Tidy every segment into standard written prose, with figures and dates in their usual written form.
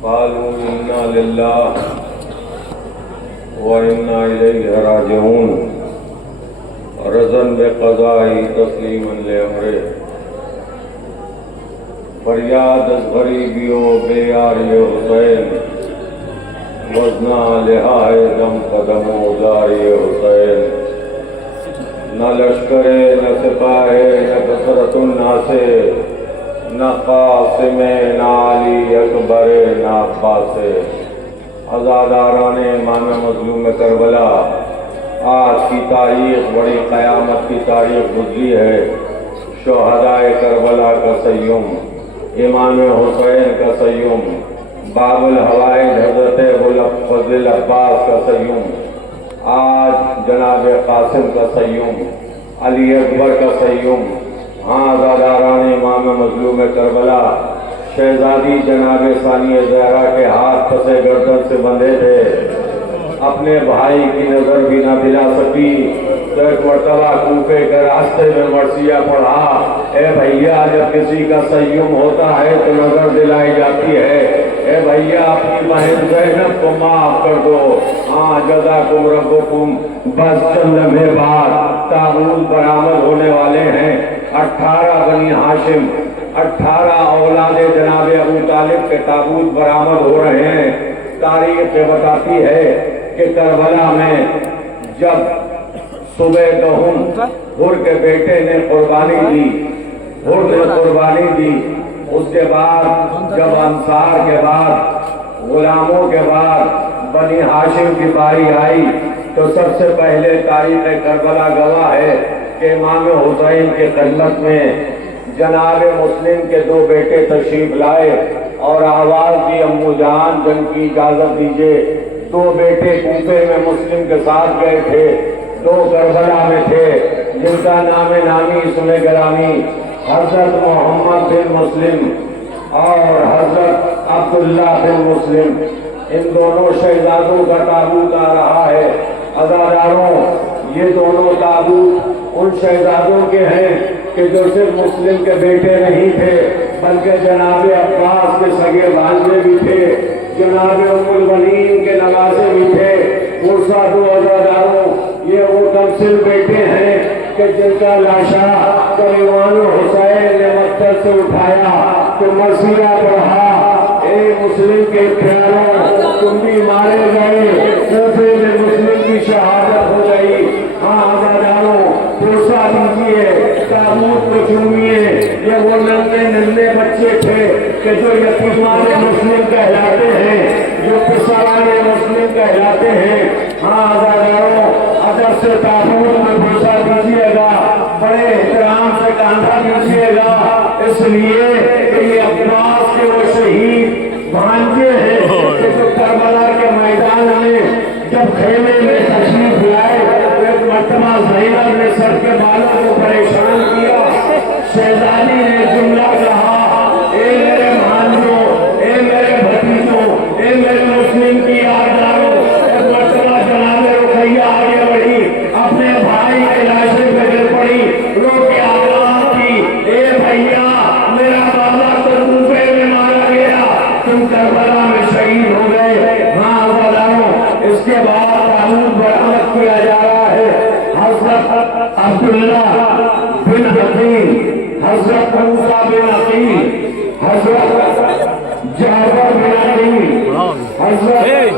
क़ालू इन्ना लिल्लाहि व इन्ना इलैहि राजिऊन रज़न बिक़ज़ाई तस्लीमन लिअम्रिह। फरियाद अज़ गरीबियो बेयारियो हुसैन वज़ना लिहाए दम कदमो दारियो हुसैन। न लश्करे न सिपाहे न कसरतुन्नासे न क़ासिमे न अली अकबरे न अब्बासे। अज़ादाराने इमाम मज़लूम करबला, आज की तारीख़ बड़ी क़यामत की तारीख़ गुज़री है। शुहदाए करबला का सय्युम, इमाम हुसैन का सय्युम, बाबुल हवाइज हज़रत फ़ज़ल अब्बास का सय्युम, आज जनाब कासिम का सय्युम, अली अकबर का सय्युम। हाँ, ज़ादारान इमाम मज़लूम करबला शहज़ादी जनाब सानिया ज़हरा के हाथ फंसे गर्दन से बंधे थे। अपने भाई की नज़र भी न दिला सकी तो एक मरतबा कूफे के रास्ते में मरसिया पढ़ा, ए भैया जब किसी का सय्युम होता है तो नज़र दिलाई जाती है। ए भैया अपनी बहन ज़ैनब को माफ कर दो। हाँ, जज़ाकुम रब्बुकुम। बस चंद लम्हे बाद ताबूत बरामद होने वाले हैं। 18 बनी हाशिम, 18 औलादे जनाब अबू तालिब के ताबूत बरामद हो रहे हैं। तारीख बताती है कि करबला में जब सुबह गहुम हुर के बेटे ने कुर्बानी दी, हुर ने कुर्बानी दी, उसके बाद जब अंसार के बाद गुलामों के बाद बनी हाशिम की बारी आई तो सबसे पहले तारीख करबला गवाह है कि इमाम हुसैन के खिदमत में जनाब मुस्लिम के 2 बेटे तशरीफ लाए और आवाज दी, अम्मू जान जंग की इजाजत दीजिए। 2 बेटे कूफे में मुस्लिम के साथ गए थे, 2 करबला में थे, जिनका नाम नामी इसमें गरामी हजरत मोहम्मद बिन मुस्लिम और हजरत अब्दुल्ला बिन मुस्लिम। इन दोनों शहजादों का ताबूत आ रहा है। अज़ादारों, ये दोनों ताबूत उन शहजादों के हैं कि जो सिर्फ मुस्लिम के बेटे नहीं थे बल्कि जनाब अब्बास के सगे भांजे भी थे, जनाब उम्मुल बनीन के नवासे भी थे। वो साधु अज़ादारों, ये वो तमसिल बेटे हैं कि जिनका लाशा जब इमाम हुसैन ने मक्तब से उठाया तो मसीहा पढ़ा, ए मुस्लिम के प्यारों तुम भी मारे गए, कूफे में मुस्लिम की शहादत हो गई। हाँ अज़ादारों, भरोसा दीजिए, ताबूत को चूमिए। ये वो नन्हे नन्हे बच्चे थे कि जो यतीमान मुस्लिम कहलाते हैं, जो पिसारान मुस्लिम कहलाते हैं। हाँ अज़ादारों, अदब से ताबूत में भरोसा दीजिएगा, बड़े एहतराम से कांधा दीजिएगा, इसलिए कि ये अब्बास के वो शहीद भांजे हैं कि जो करबला के मैदान में जब खेमे में तशरीफ लाए तो एक मरतबा ज़ैनब ने सर के बालों को परेशान किया। शहजादी ने जुमला कहा, ए मेरे भांजों, ए मेरे भतीजों, ए मेरे मुस्लिम की यादगारों। एक मरतबा जनाब रुकैया आगे बढ़ी, अपने भाई के लाशे पे गिर पड़ी, रो के आवाज़ की, ए भैया मेरा बाबा तो कूफे में मारा गया, तुम करबला में शहीद हो गए। हाँ अज़ादारों, इसके बाद ताबूत बरामद किया जा रहा है। हज़रत अब्दुल्ला बिन हकीम, हज़रत मूसा बिन अकील, हज़रत जाफर बिन अकील, हज़रत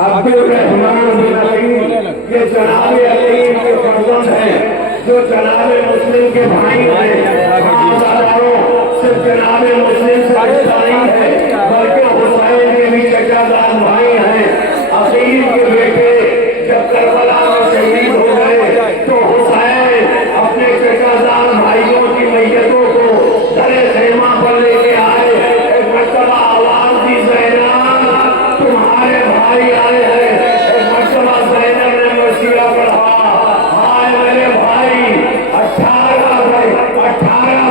अब्दुल रहमान बिन अकील, ये जनाब अकील के फर्जंद हैं, जो जनाब मुस्लिम के भाई हैं। अज़ादारों, सिर्फ जनाब मुस्लिम से रिश्ता नहीं है बल्कि हुसैन के भी चचाजाद भाई हैं। अकील के बेटे जब करबला में शहीद हो गए तो हुसैन अपने चचाजाद भाइयों की मैयतों को दरे खेमा पर लेके आए। एक मरतबा आवाज दी, ज़ैनब तुम्हारे भाई आए हैं। एक मरतबा ज़ैनब ने मसीहा पढ़ा, हाय मेरे भाई। 18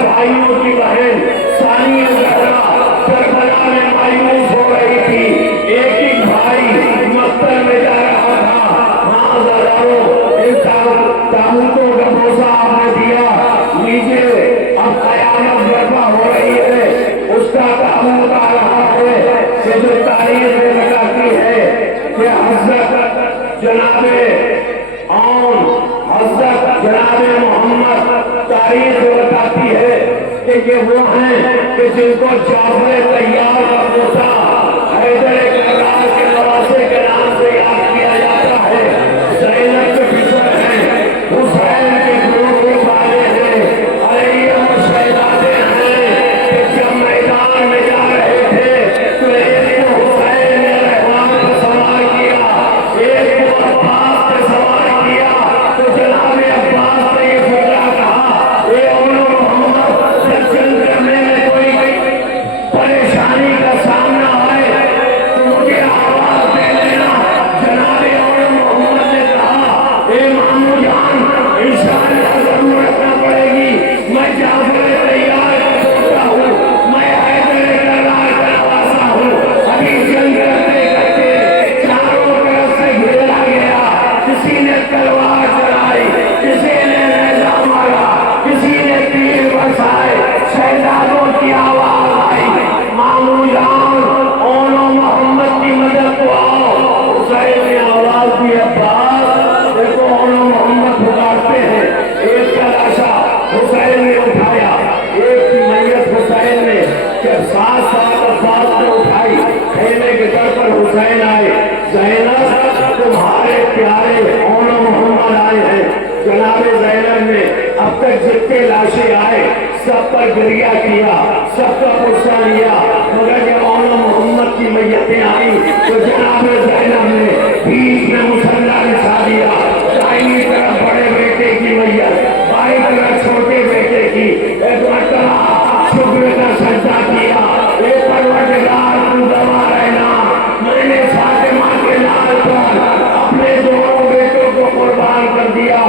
भाइयों की बहन सानिया ज़हरा करबला में मायूस हो रही थी। एक एक ये वो हैं कि जिनको जाफर तैयार का पोता हैदर करार के नवासे के नाम से याद किया जाता है। ज़ैनब के फिक्र है, हुसैन के गुरु के वाले हैं। अरे ये वो शहजादे हैं कि जब मैदान में जा रहे थे तो एक को हुसैन ने रहमान पर सवार किया, एक को अब्बास पे सवार किया। तो जनाब अब्बास ने ये फकरा कहा, ये मोहम्मद जब जंग करने में कोई परेशानी का सामना आए तो मुझे आवाज दे लेना। जनाब मोहम्मद ने कहा, ए मामू जान, इंशाअल्लाह जरूर रखना पड़ेगी। मैं जाफर तैयार का पोता हूँ, मैं हैदर करार का नवासा हूँ। अभी जंग करते करते चारों तरफ से घेरा गया, किसी ने तलवार चलाई, किसी ने नेजा मारा, किसी ने तीर बरसाए। शहजादों की आवाज आई, मामू जान, ओनो मोहम्मद की मदद को आओ। हुसैन ने आवाज दी, अब्बास देखो ओनो मोहम्मद पुकारते हैं। एक का लाशा हुसैन ने उठाया, एक की मैयत हुसैन ने जब साथ अब्बास ने उठाई, खेलने के दर पर हुसैन आए। ज़ैनब तुम्हारे प्यारे ओनो मोहम्मद आए हैं। जनाब ज़ैनब ने अब तक जितने लाशें आए सब पर गिरिया किया, सबका पुरसा लिया, मगर जब ओनो मोहम्मद की मैयतें आई तो जनाब ज़ैनब ने बीच में मुसल्ला बिछा दिया। दाहिनी तरफ बड़े बेटे की मैयत, बाईं तरफ छोटे बेटे की। एक मरतबा शुक्र का सजदा किया, एक परवरदिगार तू दवा रहना, मैंने फातिमा के लाल पर अपने दोनों बेटों को कुर्बान कर दिया।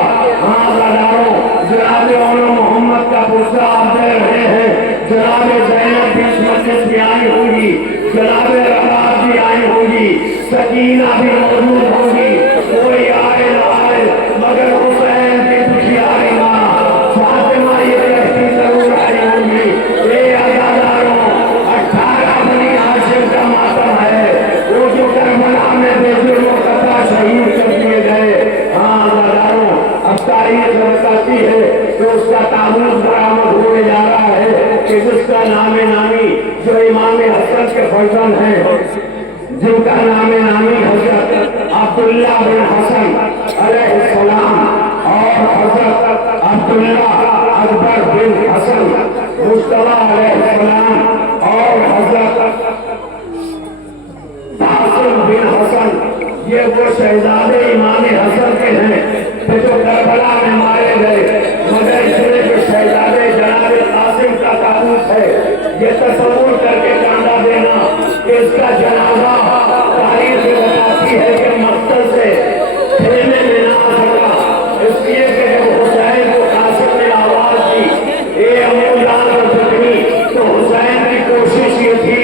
हाँ ज़रारों, जनाब ओनो मोहम्मद का पुरसा आप दे रहे हैं। जनाब ज़ैनब भी इस मस्जिद में आई होगी, जनाब रबाब भी आई होगी, सकीना भी मौजूद होगी। कोई आए ना आए मगर हुसैन की दुखियारी ना फातिमा ये कहती जरूर आई होगी। ये आजादारों, 18 बनी हाशिम का मातम है, वो जो करबला में बेजुर्मों का शहीद कर दिए गए। हाँ आजादारों, अब तारीख बताती है कि उसका ताबूत बरामद होने जा रहा है कि जिसका नामे नामी जो इमाम हसन के फर्जंद हैं, जिनका नामे नामी हजरत अब्दुल्ला बिन हसन अलैहिस्सलाम और हजरत अब्दुल्ला अकबर बिन हसन मुस्तफा अलैहिस्सलाम और हजरत कासिम बिन हसन, ये वो शहजादे इमाम हसन के हैं जो करबला में मारे गए। मगर इसमें जो शहजादे जनाब कासिम का ताबूत है, ये तस्वुर करके कांदा देना कि इसका जनाजा तारीख बताती है कि मकसद से खेलने में ना आ सका, इसलिए कि जब हुसैन को कासिम ने आवाज दी, ए अमूजान रफी, तो हुसैन की कोशिश ये थी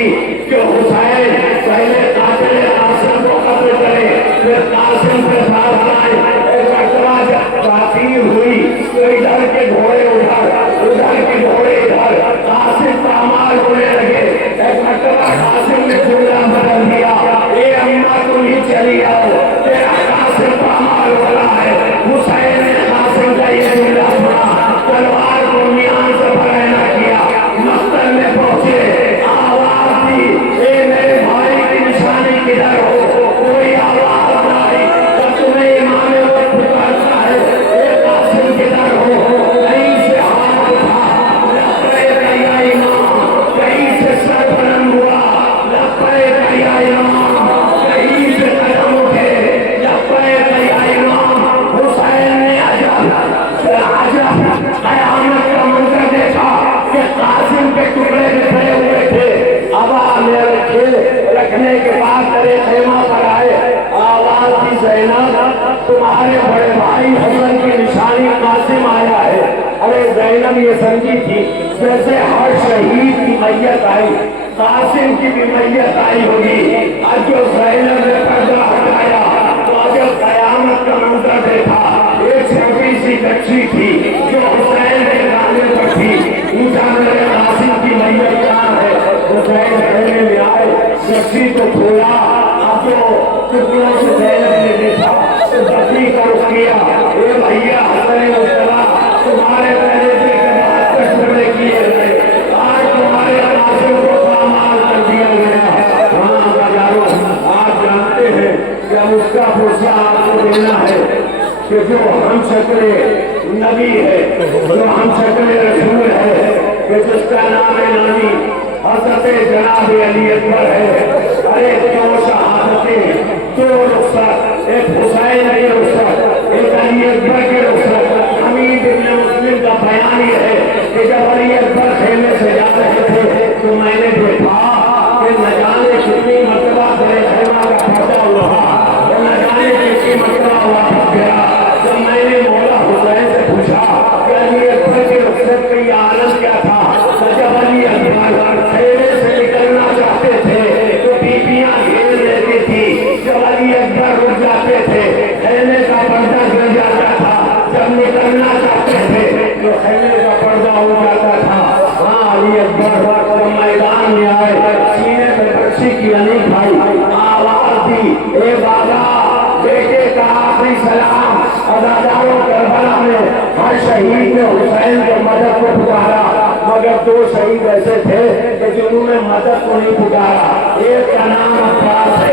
कि हुसैन पहले कातिल कासिम को कत्ल करे, फिर कासिम के साथ आए। एक मरतबा जब ताकीर हुई तो इधर के घोड़े उधर, उधर के घोड़े इधर, कासिम का माल होने लगे। एक मरतबा कासिम ने जुमला बदल दिया, ए अम्मा तुम ही चली आओ, तेरा कासिम का माल वाला है। हुसैन ने कासिम का ये जुमला सुना, तलवार को मियान से फरहना किया, मक्तल में पहुंचे, आवाज दी, ए मेरे भाई की निशानी किधर हो? कोई आवाज न आई। तब तुम्हें इमाम वक्त पुकारता है, ए कासिम किधर हो? कहीं से हाथ उठा, लब्बैक या इमाम, कहीं से सर बुलंद हुआ, लब्बैक या इमाम, कहीं से कदम उठे, लब्बैक या इमाम। हुसैन ने अजब कयामत का मंजर देखा कि कासिम के टुकड़े बिखरे हुए थे। अबा में रखने के बाद तेरे खेमा पर आए, आवाज दी, ज़ैनब तुम्हारे बड़े भाई हसन की निशानी कासिम आया है। अरे ज़ैनब ये समझी थी जैसे हर शहीद की मैयत आई, कासिम की भी मैयत आई होगी। आज जो ज़ैनब ने पर्दा हटाया तो जब कयामत का मंजर देखा, एक छोटी सी बच्ची थी जो हुसैन के गाने पर थी, पूछा मेरे कासिम की मैयत कहाँ है? हुसैन कहने में आए, बच्ची को खोला, अब जो टुकड़ों से ज़ैनब ने देखा तो बच्ची का रुख किया, ए भैया हसन मुस्तफा तुम्हारे पहले से 72 टुकड़े किए गए, शक्ल नबी है, जो हम शक्ल रसूल है, कि जिसका नाम नामी हजरत जनाब अली अकबर है। अरे दो शहादतें, दो रुखसत, एक हुसैन की रुखसत, एक अली अकबर की रुखसत। हमीद इब्न मुस्लिम का बयान ये है कि जब अली अकबर खेमे से जा रहे थे तो मैंने देखा कि न जाने कितनी मरतबा तेरे खेमा का पर्दा हुआ, न जाने कितनी मरतबा वापस गया। जब मैंने मौला हुसैन से पूछा कि अली अकबर की रुखसत का ये आलम क्या था, तो जब अली अकबर खेमे से निकलना चाहते थे तो बीबियां घेर लेती थी, जब अली अकबर रुक जाते थे खेमे का पर्दा गिर जाता था, जब निकलना चाहते थे तो खेमे का पर्दा हो जाता था। हाँ, अली अकबर मैदान में आए, सीने पे बच्ची की अली खाई, आवाज दी, ए बाबा बेटे का आखिरी सलाम। अदादारों करबला में हर शहीद ने हुसैन के मदद को पुकारा, मगर दो शहीद ऐसे थे कि जिन्होंने मदद को नहीं पुकारा। एक का नाम अब्बास है,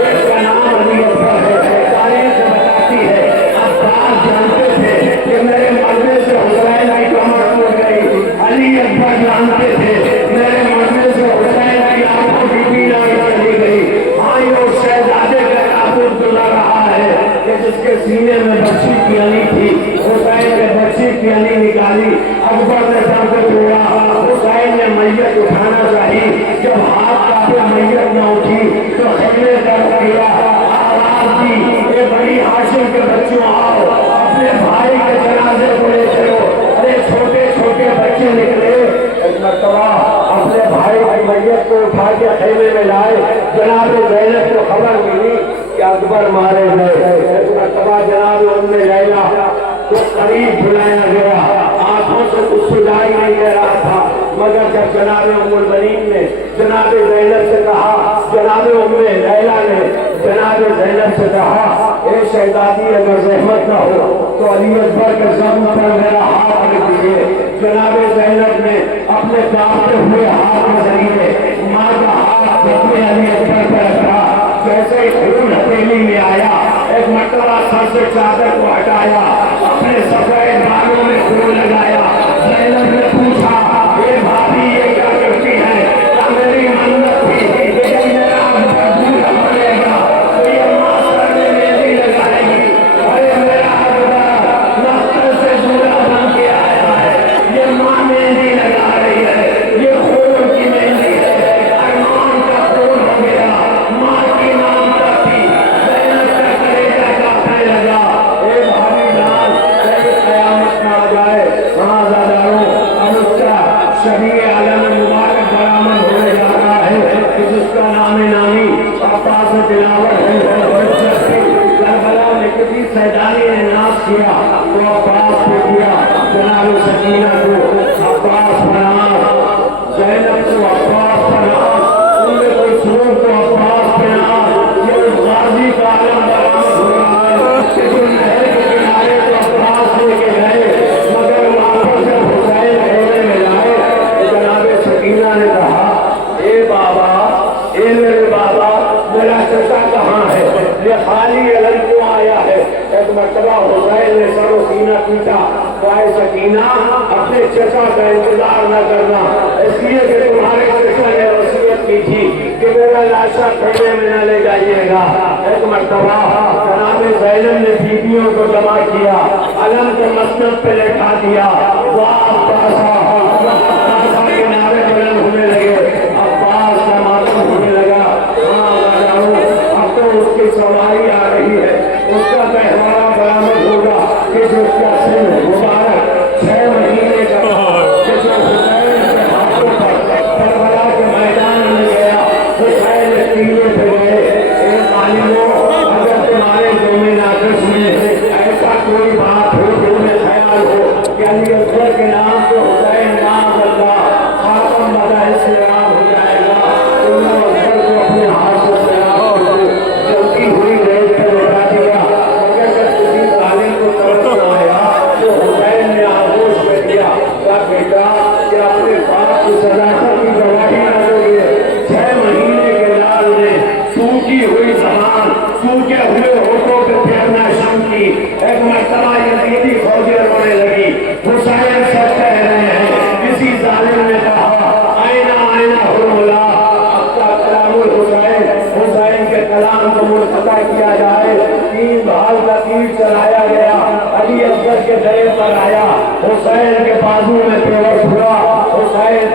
एक का नाम अली अकबर है। तारीख बताती है अब्बास जानते थे कि मेरे मरने से हुसैन की कमर टूट गई, अली अकबर जानते थे मेरे मरने से हुसैन की आंखों की पीड़ा चली गई। भाई और शहजादे का ताबूत गुजर रहा है कि जिसके सीने में बच्ची की अली थी, हुसैन ने बच्ची की अली निकाली। अकबर ने दर्द तोड़ा, हुसैन ने मैयत उठाना चाहिए, जब हाथ काटे मैयत न उठी तो खेमे दर्द किया, आवाज दी, ये बड़ी हाशिम के बच्चों आओ अपने भाई के जनाजे को ले चलो। अरे छोटे छोटे बच्चे निकले, एक मरतबा अपने भाई की मैयत को उठा के खेमे में लाए। जनाब ज़ैनब को खबर मिली कि अकबर मारे गए। एक मरतबा जनाब उम्मे लैला को करीब बुलाया गया, आंखों से कुछ सुझाई नहीं दे रहा था, मगर जब जनाब उम्मुल बनीन ने जनाब ज़ैनब से कहा, जनाब उम्मे लैला ने जनाब ज़ैनब से कहा, ए शहजादी अगर रहमत न हो तो अली अकबर के ज़मीन पर मेरा हाथ रख दीजिए। जनाब ज़ैनब ने अपने कांपते हुए हाथ के जरिए माँ का हाथ अपने अली अकबर पर रखा। जैसे ही खून हथेली में आया, एक मरतबा सर से चादर को हटाया, अपने सफेद बालों में खून लगाया। ज़ैनब ने पूछा, ये भाभी ये क्या करती है? क्या मेरी मन्नत थी कि जब मेरा अकबर दूल्हा बनेगा तो ये माँ सर में मेहंदी लगाएगी? अरे मेरा अकबर नस्ल से दूल्हा बन के आया है, ये माँ मेहंदी लगा रही है, ये खून की मेहंदी है, अरमान का खून हो गया, माँ की नाम का थी। ज़ैनब का कलेजा कांपने लगा। ए भाभी जान, कैसे कयामत ना आ जाए। हाँ दादारों, अब उसका शबीए आलम मुबारक बरामद होने जा रहा है कि जिसका नाम नामी अब्बास तिलावत है। करबला में किसी सैदानी ने नाश किया तो अब्बास को किया, जनाब सकीना को अब्बास प्रणाम, ज़ैनब को अब्बास प्रणाम, उनमें कोई सूर को अब्बास प्रणाम। ये उस गाजी का आलम बरामद हो रहा है कि जो नहर के किनारे को अब्बास लेके गए, मगर वापस जब हुसैन खेमे में लाए तो जनाब सकीना ने कहा, ए बाबा, ए मेरे बाबा, मेरा चचा कहाँ है? ये खाली अलग क्यों आया है? एक मरतबा हुसैन ने सरो सीना पीटा, तो सकीना अपने चचा का इंतजार न करना, इसलिए कि तुम्हारे चचा ने वसीयत की थी कि मेरा लाशा खेमे में न ले जाइएगा। एक मरतबा जनाब ज़ैनब ने बीबियों को जमा किया, अलम को मसनद पे लेटा दिया, वाह के नारे बुलंद होने लगे, अब्बास का मातम होने लगा। अब तो उसकी सवारी आ रही है, उसका पहनावा बरामद होगा कि जिसका सिर मुबारक 6 महीने का जो हुसैन के हाथों पर करबला के मैदान में गया, हुसैन टीले पे गए। एक आलिमों, अगर तुम्हारे ज़मीन आकाश में ऐसा कोई बात हो, तुम्हें ख्याल हो कि अली अकबर के नाम से हुसैन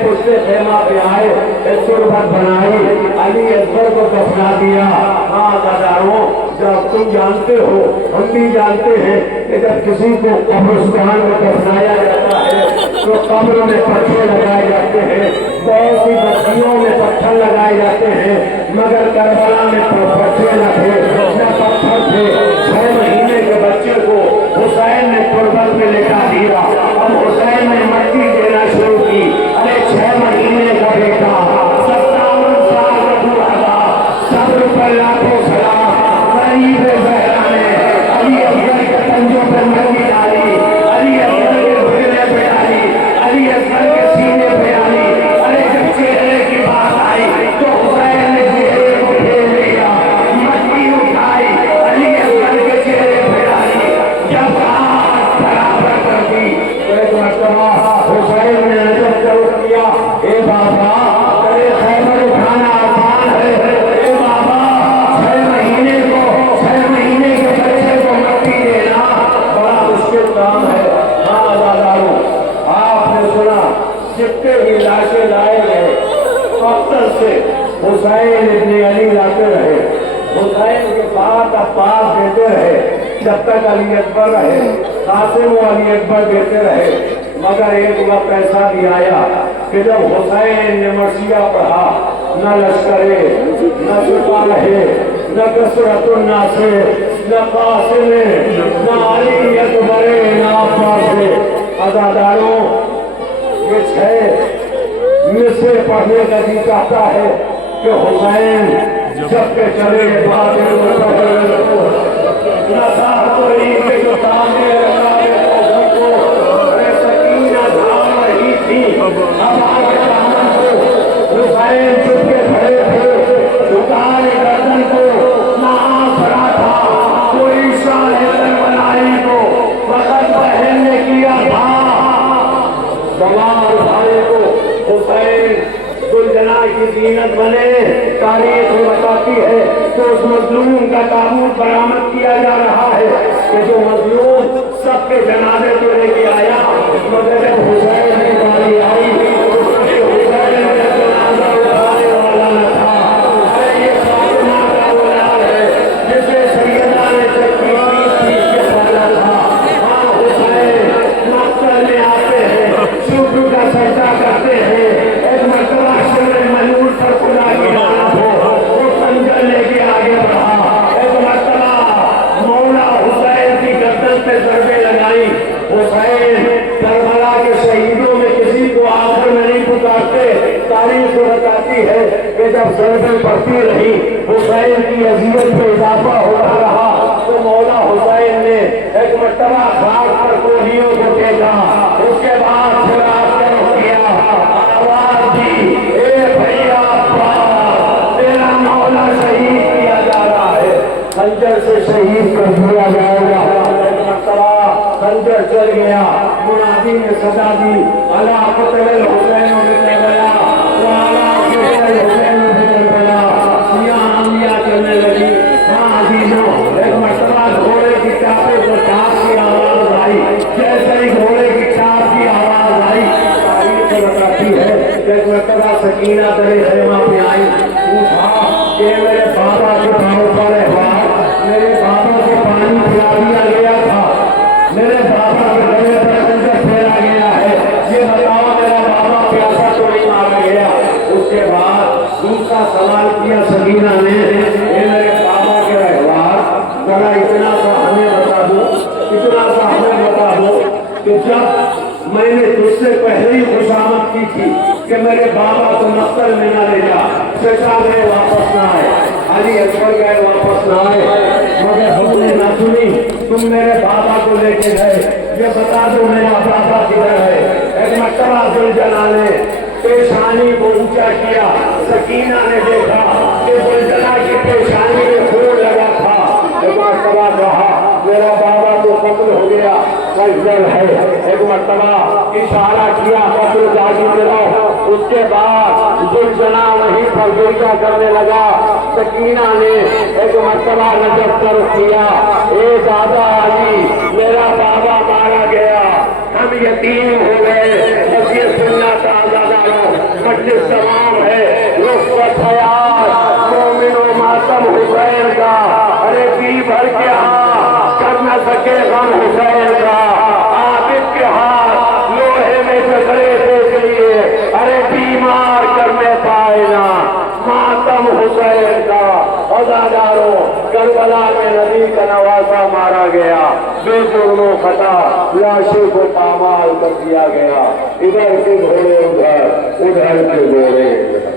उससे खेमा पे आए, तुरबत बनाई, अली अकबर को दफना दिया। हाँ दादारों, जब तुम जानते हो, हम भी जानते हैं कि जब किसी को कब्रिस्तान में दफनाया जाता है तो कब्र में पत्थर लगाए जाते हैं, बहुत सी बस्तियों में पत्थर लगाए जाते हैं, मगर करबला में पत्थर न थे, न पत्थर थे। 6 महीने के बच्चे को हुसैन ने तुरबत में लेटा दिया। अब हुसैन ने मट्टी देना शुरू की। अरे 6 महीने का बेटा, 57 साल का बूढ़ा था, सब्र पर लाखों सलाम। गरीब बहरा ने अली अकबर के पंजों पर मट्टी डाली, अली अकबर के घुटने पे डाली, अली अकबर के सीने पे डाली। अरे जब चेहरे की बात आई तो हुसैन ने चेहरे को फेर लिया, मट्टी उठाई, अली अकबर के चेहरे पे डाली। जब हाथ बराबर कर दी तो एक मरतबा हुसैन ने नजर जरूर किया, ए बाबा तेरे खैबर उठाना आसान है, ए बाबा 6 महीने के बच्चे को मट्टी देना बड़ा मुश्किल काम है। हाँ दादारों, आपने सुना जितने भी लाशें लाए गए अक्सर से हुसैन इब्ने अली लाते रहे, हुसैन के पास अब्बास देते रहे, जब तक अली अकबर रहे कासिम अली अकबर देते रहे। मगर एक वक्त ऐसा भी आया कि जब हुसैन ने मर्सिया पढ़ा, न लश्करे, न सिपाही, न कसरतुन्ना से, न कासिम, न अली अकबर, न अब्बास। अदादारों, ये 6 मिसरे पढ़ने का जी चाहता है कि हुसैन जब के चले बाद जो सामने रखा सकीना धाम रही थी। अब आगे दामन को हुसैन चुप के खड़े थे, झुकाए गर्दन को, ना भरा था कोई शाहिद बनाई को वक़्त बहन ने किया था। जवान भाई को हुसैन दुल्हना की जीनत बने। तारीख बताती है कि उस मजलूम का ताबूत बरामद किया जा रहा है कि जो मजलूम सबके जनाजे को लेके आया, मगर जब हुसैन की बारी आई उसके हुसैन में जनाजा उठाने वाला न था। ये फातिमा का औलाद है जिसे सैयदा ने तकलीफ के पाला था। हाँ, हुसैन मक्तल में आते हैं, शुक्र का सजदा करते हैं। एक मरतबा शेर मजबूर पर खुदा की लानत हो, वो खंजर लेके आगे बढ़ा। एक मरतबा मौला हुसैन की गर्दन पे ज़रबे लगाई। हुसैन करबला के शहीदों में किसी को आखिर में नहीं पुकारते। तारीख बताती है कि जब ज़रबे पड़ती रही, हुसैन की अज़ियत में इजाफा होता रहा, तो मौला हुसैन ने एक मरतबा खाक पर कोहियों को फेंका। उसके बाद फिर आपने किया, आवाज दी, ए भैया तेरा मौला शहीद किया जा रहा है, खंजर से शहीद कर दिया जाएगा। खंजर चल गया, मुनादी ने सजा दी, अला क़त्ल हुसैन बिन करबला, वाला क़त्ल हुसैन बिन करबला। यहाँ आमिया चलने लगी। हाँ अजीजों, एक मरतबा घोड़े की चापे को टाप की आवाज आई। जैसे ही घोड़े की टाप की आवाज आई, तारीख बताती है एक मरतबा सकीना दरे खेमा पे आई। पूछा कि मेरे बाबा के पाँव पर है, मेरे बाबा को पानी पिला दिया गया था, मेरे बाबा के गले पर खंजर फेरा गया है, ये बताओ मेरा बाबा प्यासा तो नहीं मारा गया। उसके बाद दूसरा सवाल किया सकीना ने, मेरे बाबा के व्यवहार जरा इतना सा हमें बता दो, इतना सा हमें बता दो कि जब मैंने तुझसे पहले ही खुशामद की थी कि मेरे बाबा को मक्तल में न ले जा, चचा गए वापस न आए, अली अकबर गए वापस न आए, मगर हमने न सुनी, तुम मेरे बाबा को लेके गए, ये बता दो मेरा बाबा किधर है। एक मरतबा दुल्हना ने पेशानी को ऊंचा किया। सकीना ने देखा कि दुल्हना की पेशानी में खून लगा था। एक मरतबा कहा मेरा बाबा तो कत्ल हो गया, फैसल है। एक मरतबा इशारा किया कत्ल जागी मिला। उसके बाद दुल्हना वहीं पर गिरजा करने लगा। सकीना ने एक मरतबा नजर कर किया, ए दादा अली मेरा बाबा मारा गया, हम यतीम हो गए, बस ये सुनना था दादा। मजलिस तमाम है, रुखसत हयात मोमिनो मातम हुसैन का। अरे पी भर के हाथ कर न सके गम हुसैन का, आबिद के हाथ लोहे में जकड़े देख लिए, अरे बीमार करने पाए ना मातम हुसैन का। अज़ादारों, करबला में नबी का नवासा मारा गया, बेजुर्मों खता लाशों को पामाल कर दिया गया। इधर के घोड़े उधर, उधर के घोड़े इधर।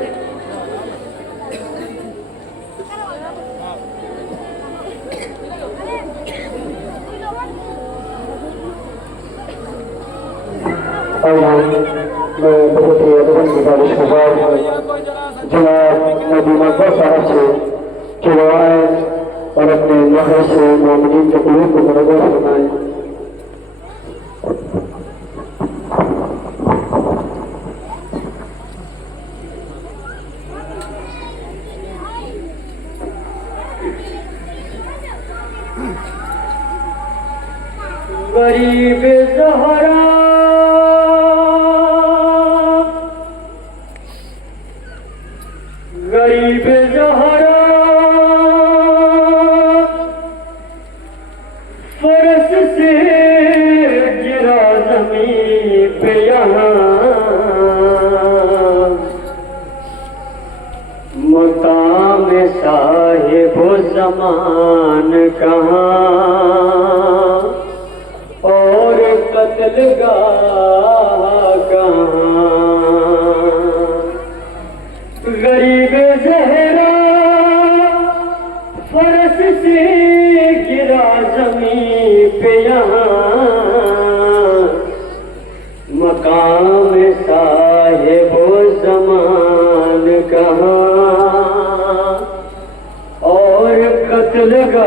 मैं बहुत ही अदब गुजारिश करूँगा जनाब नबी मकबूल साहब से कि वो आए और अपने नहर से मोमिनीन के कुलूब को मुनव्वर फरमाएं। गरीब ज़हरा गरीब ज़हरा फरस से गिरा ज़मीन पे यहाँ, मकाम साहिब ज़मान कहाँ और कत्लगाह कहाँ। गरीब ज़हरा फरस से गिरा ज़मीन पे यहाँ, मकान